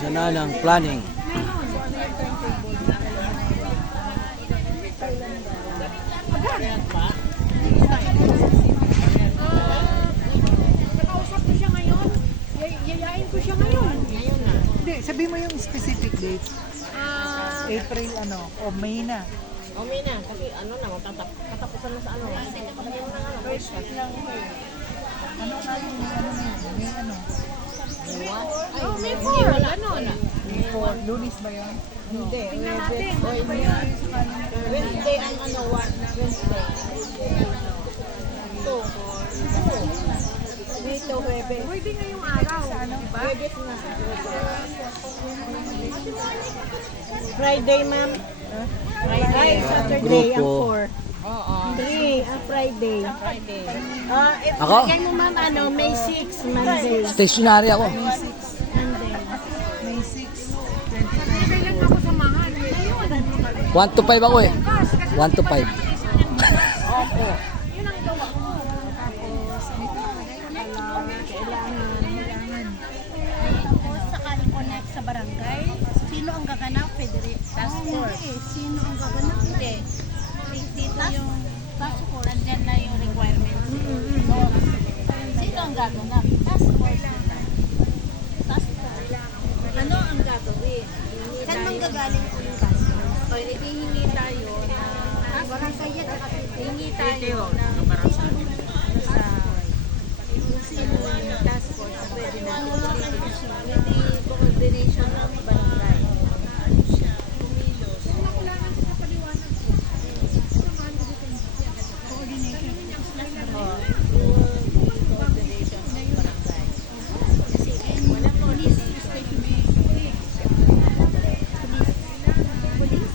Umpisa na ng planning. Nakausap ko siya ngayon. Yayain ko siya ngayon. Hindi, sabi mo yung specific date. Ah, April o May na. okay na. Kasi ano na, katapusan na sa ano. Katapusan na ano. First week lang ko eh. Ano na yun? May ano? Ay, may 4. Ganon. May 4. Lunes ba yun? Hindi. Tingnan natin. Wednesday ang ano, Wednesday. 2. Dito, Webes. Pwede ngayong araw. Diba? Webes na. Friday, ma'am. Friday, Saturday, ang Grupo. 4. Oo. 3, ang Friday. Friday. Ako? Ibigay mo, ma'am, ano, May 6, Monday. Stationary ako. Monday. May 6. Kailan ako samahan? 1 to 5 ako eh. 1 to 5. Opo. Yun ang gawa ko. Tapos, kailangan. Tapos sakali connect sa barangay, sino ang gaganap? Federate Task Force. Sino ang gaganap? Hindi. Dito yung task force. Nandyan na yung requirements. So, sino ang gaganap? Task Force. Task Force. Ano ang gagawin? Saan mang gagaling po yung task force? O, hingi tayo na Barangay yan. hingi tayo na sa kung sino yung task force na pwede natin pwede coordination ng barangay. Coordination ng barangay. Kasi wala coordination. Police.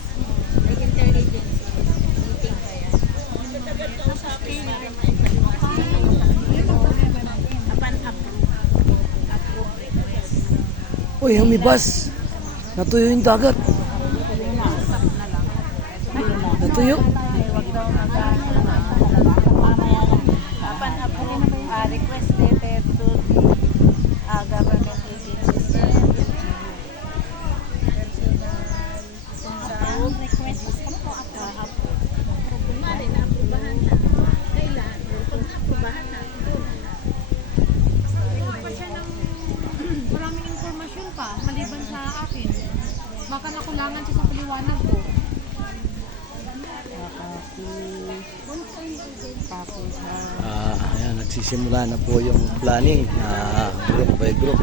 Like interagency. Meeting kaya. Upon approve request. Uy, humibas. Natuyo yung dagat. Natuyo. Upon approve, request letter to the government agencies. Approve request. Ano po approve? Kunwari, na-aprobahan na. Kailan? Kung na-aprobahan na, doon na. Bigyan pa siya ng maraming informasyon pa maliban sa akin. Baka nakulangan siya sa paliwanag ko. Ayan, nagsisimula na po yung planning group by group.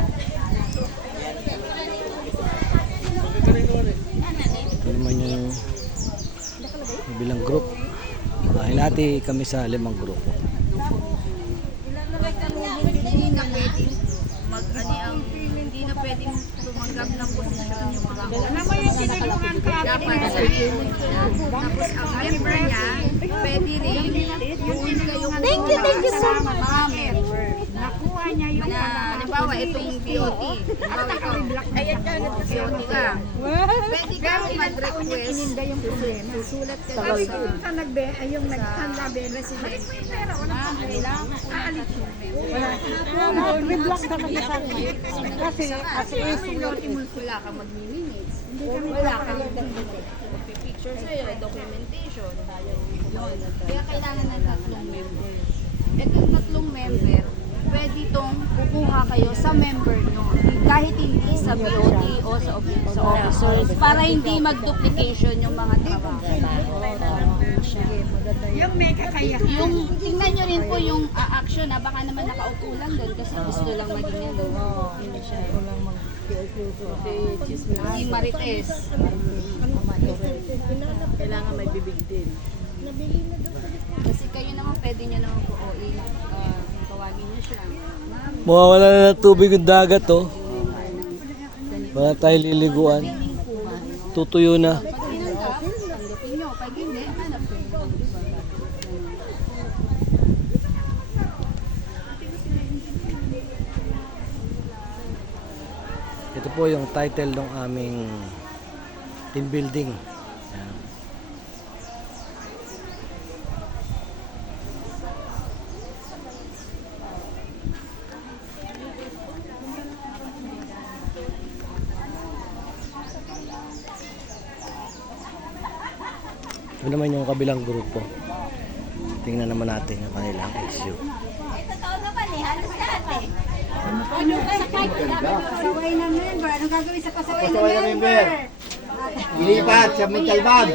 Ito naman yung bilang group. Hinati kami sa 5 grupo. Hindi na pwedeng hindi na pwedeng tumanggap ng posisyon yung mga Alam mo yung sinulungan ka dapat sabihin tapos ang member niya pwede rin yun kayo thank you so much mga member nakuha niya yung na halimbawa itong BOT halimbawa ito ayan ka na BOT ka pwede ka mag-request susulat ka doon sa nagbe ay yung nagtanda be resident. Pero wala kailangan aalit siya. Relax ka magkasabi. Kasi as a wala ka mag-minutes wala ka picture sa'yo documentation kaya kailangan ng 3 member itong 3 member pwede itong kukuha kayo sa member nyo kahit hindi sa BOT o sa officers para hindi mag-duplication yung mga trabaho. Yung may kakayahan. Yung tingnan nyo rin po yung action na baka naman nakaupo lang doon kasi gusto lang maging ano. Hindi siya. Si Marites. Kailangan may bibig din. Kasi kayo naman pwede nyo naman po tawagin nyo siya. Ma'am, Mawawala na ng tubig yung dagat oh. Baka tayo liliguan. Tutuyo na. pag tinanggap, tanggapin nyo. Pag hindi, hanap kayo. Ito po yung title ng aming team building. Ayan. Ito naman yung kabilang grupo. Tingnan naman natin yung kanilang issue. Totoo naman eh, halos lahat eh. Pasaway na member. Anong gagawin sa pasaway na Pasaway na member? Ilipat sa mental bag.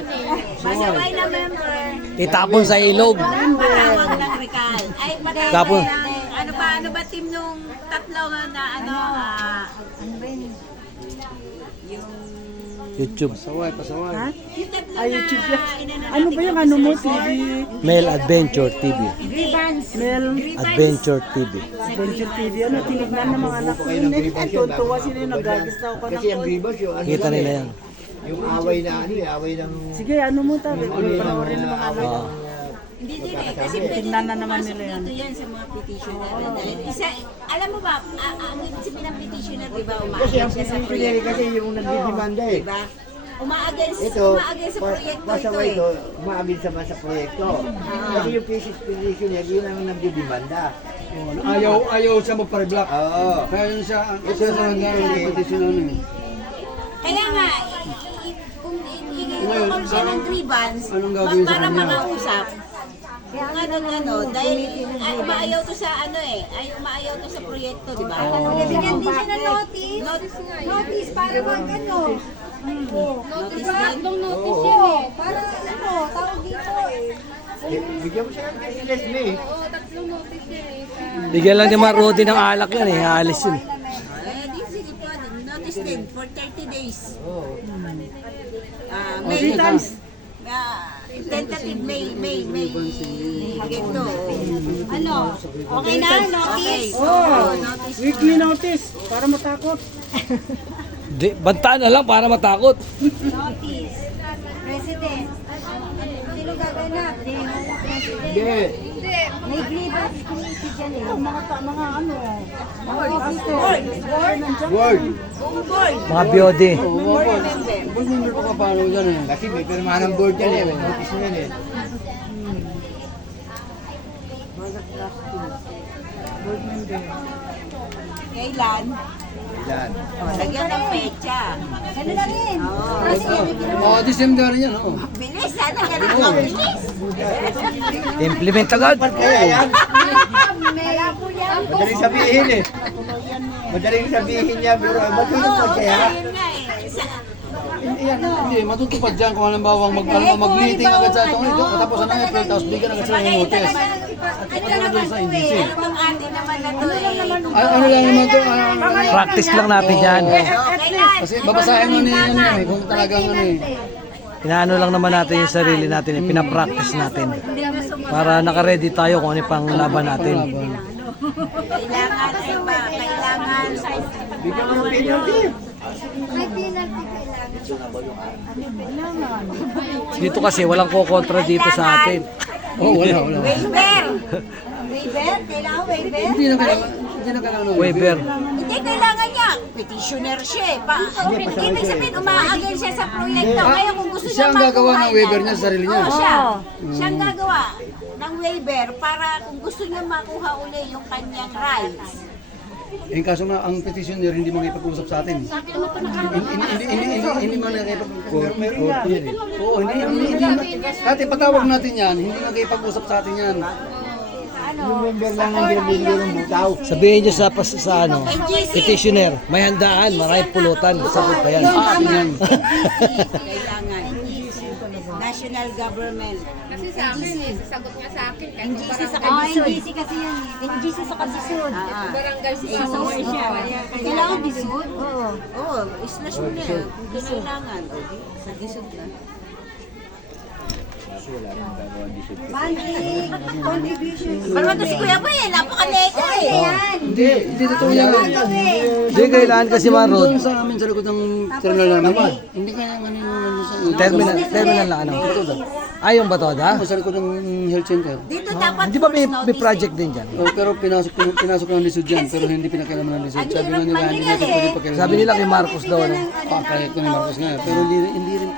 Pasaway na member. Itapon sa ilog. Patawag ng Rical. Ay, patawag Tapon. ng, ano ba team nung tatlo na ano, Ano ba yun? yung YouTube. Pasaway. yung tatlo na inano Ano ba yung ano mo, TV? Mel Adventure TV. Mel Adventure TV. Adventure TV. Ano, tinignan ng mga anak ko. Hindi, tuwa sila yung nagagistaw ka Kasi ang gribas yung ano. Kita nila yan. Yung away na ano, away ng Sige, ano mo tabi? Panoorin ng mga anak ko. hindi din eh. Kasi pwede Tingnan na naman nila yan. dito yan sa mga petitioner. Dahil isa, alam mo ba, ang ibig sabihin ng petitioner, di ba, kasi umaagay ang siya sa petitioner proyekto. kasi yung nagdidemanda eh. Di ba? Umaagay Ito, sa proyekto ito pasaway eh. ito, umaagin sa proyekto. Kasi yung petitioner, yun ang nagdidemanda. Ayaw siya magpa-reblock. Oo. Kaya yun siya, siya sa hanggang petition namin. Kaya nga, kung i-call siya ng grievance, Anong gagawin sa para kanya? makausap, kung ano, dahil ay, umaayaw to sa ano eh, ay umaayaw to sa proyekto, di ba? Bigyan din siya ng notice. Notice para mag ano. Notice din. Tatlong notice yan eh. Para ano, tawag dito eh. Bigyan mo siya ng business me. Oo, tatlong notice yan eh. Bigyan lang ni Marodi ng alak yan eh. Aalis yun. Di sige po, notice din for 30 days. Oh, May times. Tentative May ganito. Ano? Okay na, notice? Notice. Weekly notice. Para matakot. Bantaan na lang para matakot. Notice. President. Sino gaganap? Hindi. May grievance committee dyan eh. Mga ano. Mga officers. Word. Mga biyode. Board member pa paano yan eh. Kasi may pirmahan ng board yan eh. May notice na yan eh. Kailan? Yan. Lagyan ng pecha. Ano na rin? Mga December yan, oh. Bilis, sana ganun ang bilis. Implement agad. Kaya yan. Madaling sabihin eh. Madaling sabihin niya, pero ba't yung Oo, kaya? ayun nga eh. Hindi, matutupad dyan kung halimbawa mag-meeting agad sa itong ito, katapos ng April, tapos bigyan agad sila ng notice. Ano naman sa to eh? NDC. Ano tong atin naman na to eh? Ano lang naman to, Practice lang natin yan. Kailan? kasi babasahin mo ni ano eh, kung talagang ano eh. Inaano lang naman natin yung sarili natin. Pinapractice natin. Para nakaredy tayo kung ano yung panglaban natin. Kailangan ay ba? Kailangan. Bigyan mo ng penalty. May penalty kailangan. Dito kasi walang kokontra dito sa atin. Oh, wala. Waiver. Waiver? Kailangan waiver? Hindi na kailangan ng Waiver. Hindi kailangan niya. Petitioner siya eh. Ibig sabihin, umaagay siya sa proyekto. Kaya kung gusto Siya niya ang gagawa ng makuha waiver yan, niya sa sarili niya. Oo, siya. Siya ang gagawa ng waiver para kung gusto niya makuha uli yung kanyang rights. Eh, kaso nga, ang petitioner hindi makipag-usap sa atin. Hindi man nakipag-usap. Oo, hindi. Kahit ipatawag natin yan, hindi makipag-usap sa atin yan. Yung member lang ang binibigyan ng butaw. Sabihin niyo sa ano, petitioner, may handaan, maraming pulutan. Sagot pa yan. Kailangan. National government. Kasi sa akin eh, sasagot nga sa akin. Kahit NGC sa NGC kabisod. kasi yan eh. NGC sa kabisod. barangay sa Isol siya. Kailangan bisod? Oo. Oo, islas mo na yan. Kung kailangan. O, sa gisod na. Monthly contribution. Pero ito si Kuya Boy eh, napaka-nega eh. Hindi totoo yan. Hindi kailangan kasi Marod. Doon sa amin sa likod ng terminal namin. Hindi kaya nga ano sa Terminal na ano. Ay, yung Batoda? sa likod ng health center. Dito dapat Hindi ba may first notice project din dyan? Oh, pero pinasok ng lisod dyan, pero hindi pinakailaman ng lisod. Sabi nga nila, hindi natin pwede pakialaman. Sabi nila kay Marcos daw, ano? Kahit ko ni Marcos nga, pero hindi rin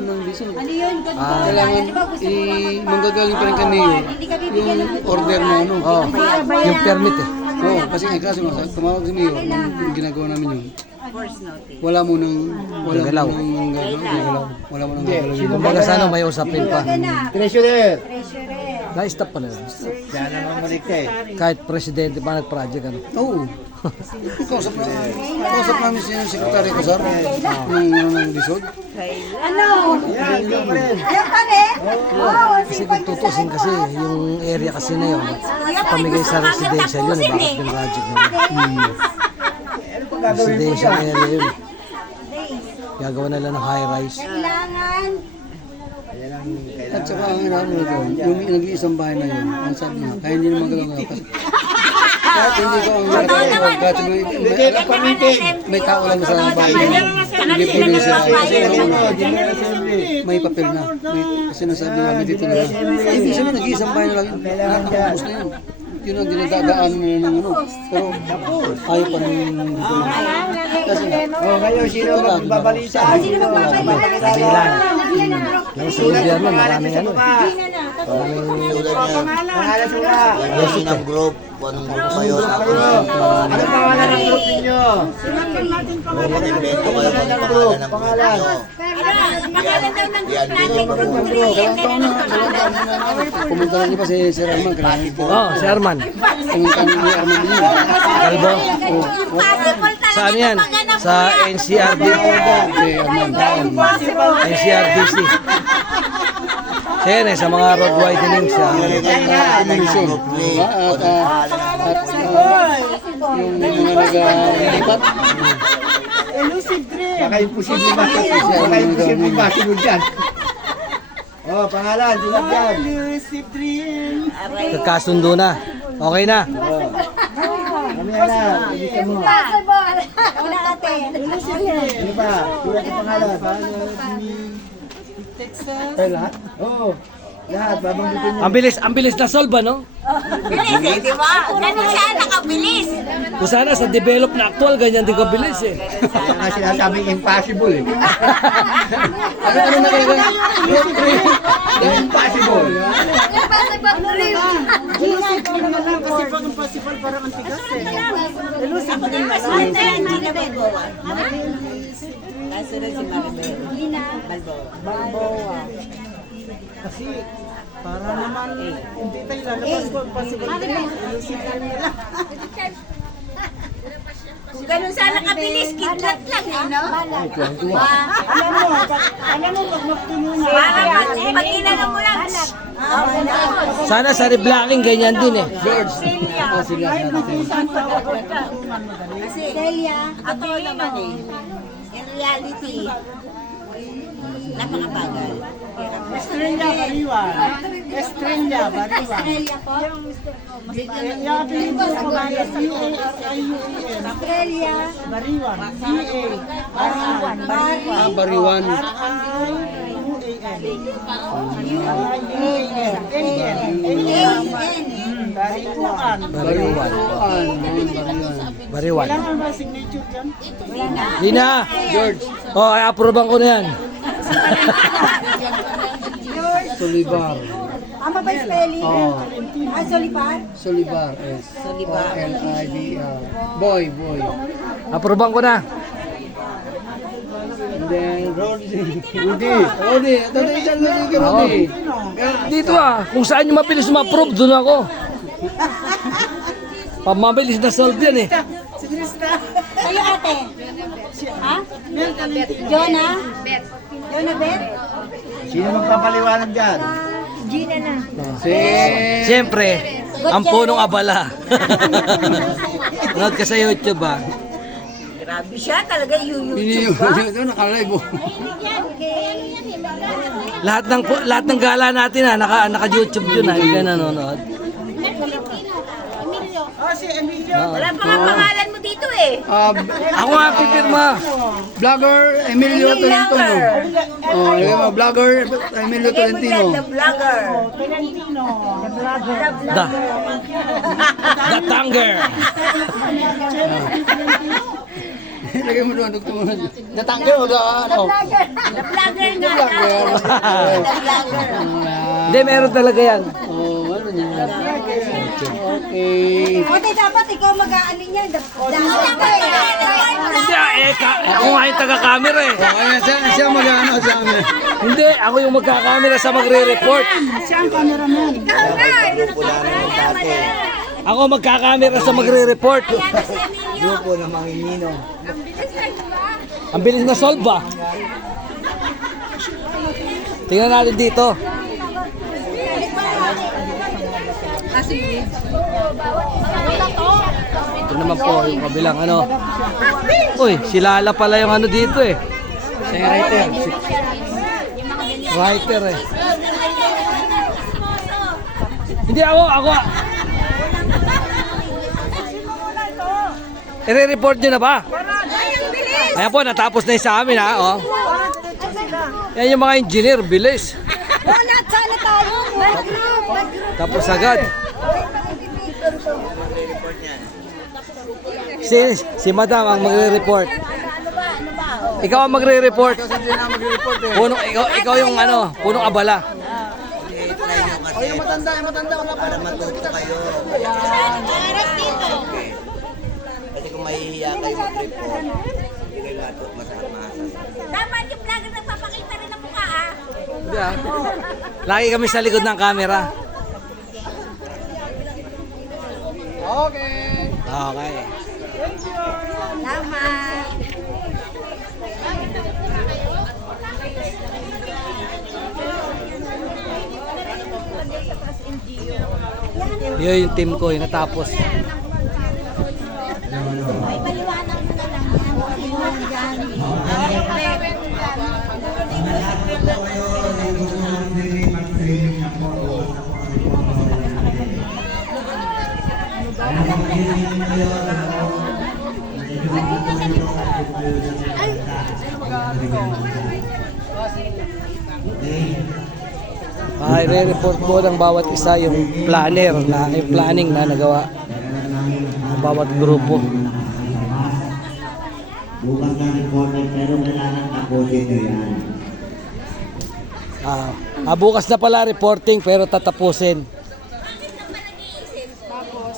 ng lisod. Ano yun? Kailangan manggagaling pa rin kay Mayor yung order na ano. Oh, yung permit eh. Oo, kasi nga kaso nga, tumawag si Mayor, yung ginagawa namin yun. First notice. Wala mo nang Gagalaw. Wala mo nang gagalaw. Kumbaga sana may usapin pa. Treasurer. Na-stop pa na yun. Yan naman malikta eh. Kahit presidente pa nag-project ano. Oo. Kausap namin si Secretary Cosar ng Lisod. Yan, yung pa rin. Kasi kung tutusin kasi, yung area kasi na yun, pamigay sa residential yun, bakit yung project na yun? Residential area yun. Gagawa nila ng high-rise. Ayan ang At saka ang inaano doon, yung nag-iisang bahay na yun, ang sabi niya, kaya hindi naman galaw kasi kahit hindi ko ang nakatawag, kahit may tao lang sa bahay niya, hindi po din siya kasi General Assembly. may papel na. Kasi nasabi namin dito na, hindi siya nag-iisang bahay na lang yun. Nakatapos na yun. Yun ang dinadaan na ng ano. Pero ayaw pa rin. Kasi Ngayon, sino magbabalita? Sino magbabalita? Yung sa gobyerno, maraming ano eh. Pangalan sila. Ayusin ang group, kung anong group kayo sa ako. Ano pangalan ng group ninyo? Invento kayo kung pangalan ng group nyo. Pangalan daw ng Yan, pumunta na niyo pa si Sir Arman. Kailangan po. Oh, si Arman. Pumunta ni Arman din. Kalbo. Saan yan? Sa NCRD. Si Arman. NCRDC. Siya yan eh, sa mga road widening siya. Komisyon. Yung mga nag-ipat. Baka imposible masunod. Baka imposible masunod dyan. Oh, pangalan, sila dyan. Nagkasundo na. Okay na. Kami na, ibigay mo. Ano ba? Sulat ang pangalan. Ay, lahat? Oo. Lahat, babanggitin mo. Ang bilis na solve ano? Bilis eh, di ba? Ganun siya, nakabilis. Kung sana sa develop na actual, ganyan din kabilis eh. Kaya nga sinasabing impossible eh. Ano na kayo? Impossible. Ate, Gina Balboa. Kasunod si Maribel. Balboa. Kung ganun sana kabilis, kidlat lang eh, no? Para pag ginanong mo lang, Sana sa reblocking ganyan din eh. George. Sila. kasi totoo naman eh. In reality, napakabagal. Estrella Bariwan. Estrella Bariwan. Yung apelido ko ba yung C-A-R-I-U-E-N? Estrella Bariwan. C-A-R-I-U-E-N. Bariwan. R-I-U-A-N. Bariwan. Bariwan. Bariwan. Kailangan ba signature dyan? Lina! George. Oh, i-approve ko na yan. Solibar. Ama ba spelling? Ah, Solipar? Solibar. S-O-L-I-B-R. Boy. Approve ko na. And then, Rodi. Ito na isang Rodi. Dito kung saan nyo mabilis ma-approve, doon ako. Pamabilis na solve yan eh. Kayo ate? Ha? Jonah? Jonah Bet? Sino magpapaliwanag dyan? Gina na. Siyempre, ang punong abala. Nanood ka sa YouTube Grabe siya talaga, YouTube Ito, nakalive mo. Lahat ng gala natin naka-YouTube yun hindi ka nanonood. Wala pa nga pangalan mo dito eh. Ako nga pipirma. Vlogger Emilio Tolentino. Oh, yun mo, vlogger Emilio Tolentino. The vlogger. The Tanger. Lagay mo doon, dugtong mo. Natanggal o da, ano? The vlogger nga. Vlogger. The vlogger. Hindi, meron talaga yan. Oh, ano niya? YouTube. Okay. O, di dapat ikaw mag-aano niya. Hindi, ako nga yung taga-camera eh. Kaya siya mag-ano sa amin. Hindi, ako yung magkakamera sa magre-report. Grupo namin yung dati. Ako magkakamera sa magre-report. Grupo na manginino. Ang bilis na solve ba? Tingnan natin dito. Ito naman po yung kabilang ano. Uy, si Lala pala yung ano dito eh. Siya yung writer. Writer eh. Hindi ako. I-report nyo na ba? Ayan po, natapos na yung sa amin ha. Oh. Yan yung mga engineer, bilis. Lahat sana tayo. Tapos agad. Si Madam ang magre-report. Ikaw ang magre-report. Ikaw yung ano, punong abala. I-try nyo kasi para matuto kayo. Kasi kung mahihiya kayo mag-report, hindi kayo masama. Dapat yung vlogger nagpapakita rin ng mukha ah. Hindi ah. Lagi kami sa likod ng camera. Okay. Salamat. Yun yung team ko, yung natapos. I-report po ng bawat isa yung planning na nagawa ng bawat grupo. Bukas na reporter, pero kailangan tapusin nyo yan. Bukas na pala reporting pero tatapusin.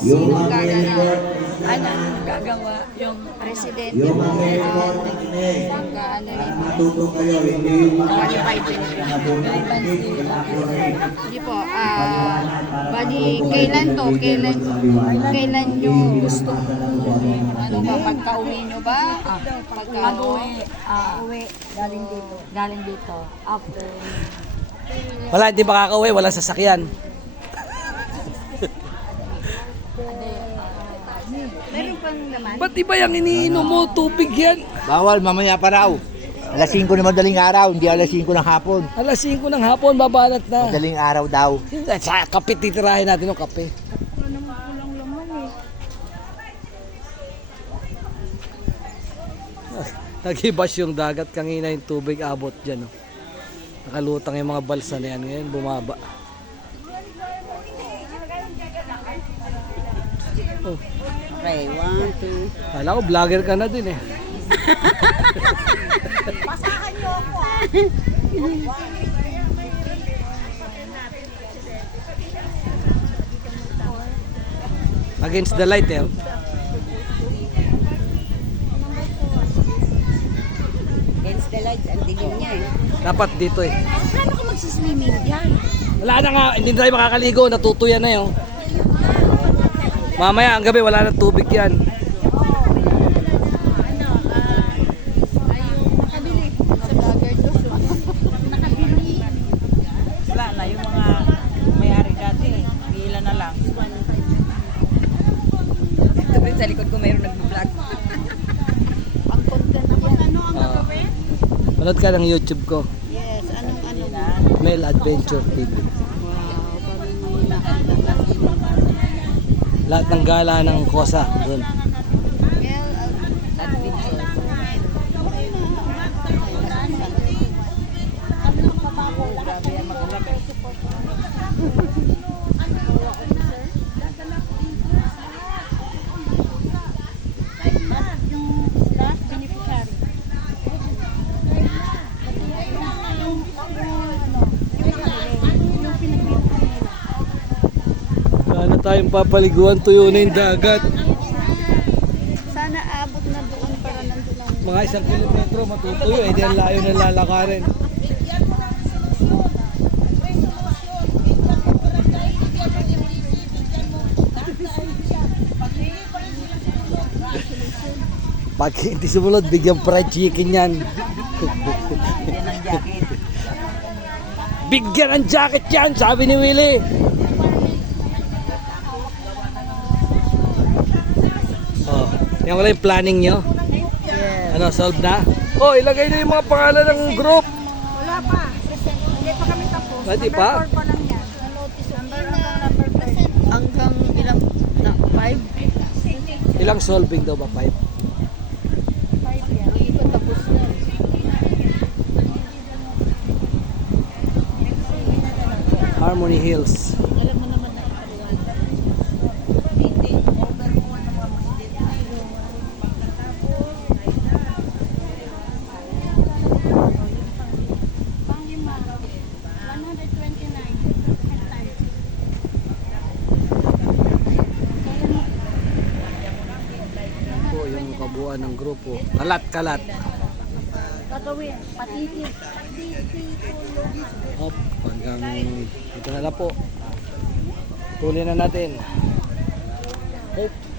Yung mag-report, Gagawa yung presidente. yung mag-report na kinig. Matuto kayo, hindi yung Hindi po, bali, kailan nyo gusto, ano ba, pagka-uwi nyo ba? Uwi. Galing dito. After. Wala, hindi makakauwi, walang sasakyan. Meron pang naman. Ba't iba yung iniinom mo? Tubig yan. Bawal, mamaya pa raw. Alas 5 na madaling araw, hindi alas 5 ng hapon. Alas 5 ng hapon, babanat na. Madaling araw daw. Sa kape, titirahin natin ng kape. Nag-ibas yung dagat, kanina yung tubig abot dyan. Oh. Nakalutang yung mga balsa na yan, ngayon bumaba. Oh. Okay, 1, 2. Kala ko vlogger ka na din eh. Pasahan niyo ako Against the light eh. Against the lights, ang dilim niya eh. Dapat dito eh. Paano ka magsiswimming dyan? Wala na nga, hindi na tayo makakaligo, natutuyan na yun. Mamaya ang gabi wala na tubig yan. Wala na, yung mga may-ari dati, ilan na lang. Ito sa likod ko mayroon nag-vlog. Manood ka ng YouTube ko, Yes, anong na? Mel Adventure TV. Lahat ng gala ng Kosa doon. tayong papaliguan, tuyo na yung dagat. Sana abot na doon para nandun lang. Mga 1 kilometro matutuyo, eh di ang layo na lalakarin. Pag hindi sumunod, bigyan fried chicken yan. Bigyan ng jacket yan, sabi ni Willie. Oh, yan wala yung planning nyo? Ano, solve na? Oh, ilagay na yung mga pangalan ng group. Wala pa. Hindi pa kami tapos. Hindi pa? Number 4 pa lang yan. Number 5. Hanggang ilang, 5? Ilang solving daw ba? 5? Hindi ko tapos na. Harmony Hills. Po yung kabuuan ng grupo. Kalat-kalat. Gagawin. Patiti. Hop, hanggang dito na lang po. Tuloy na natin. Hope.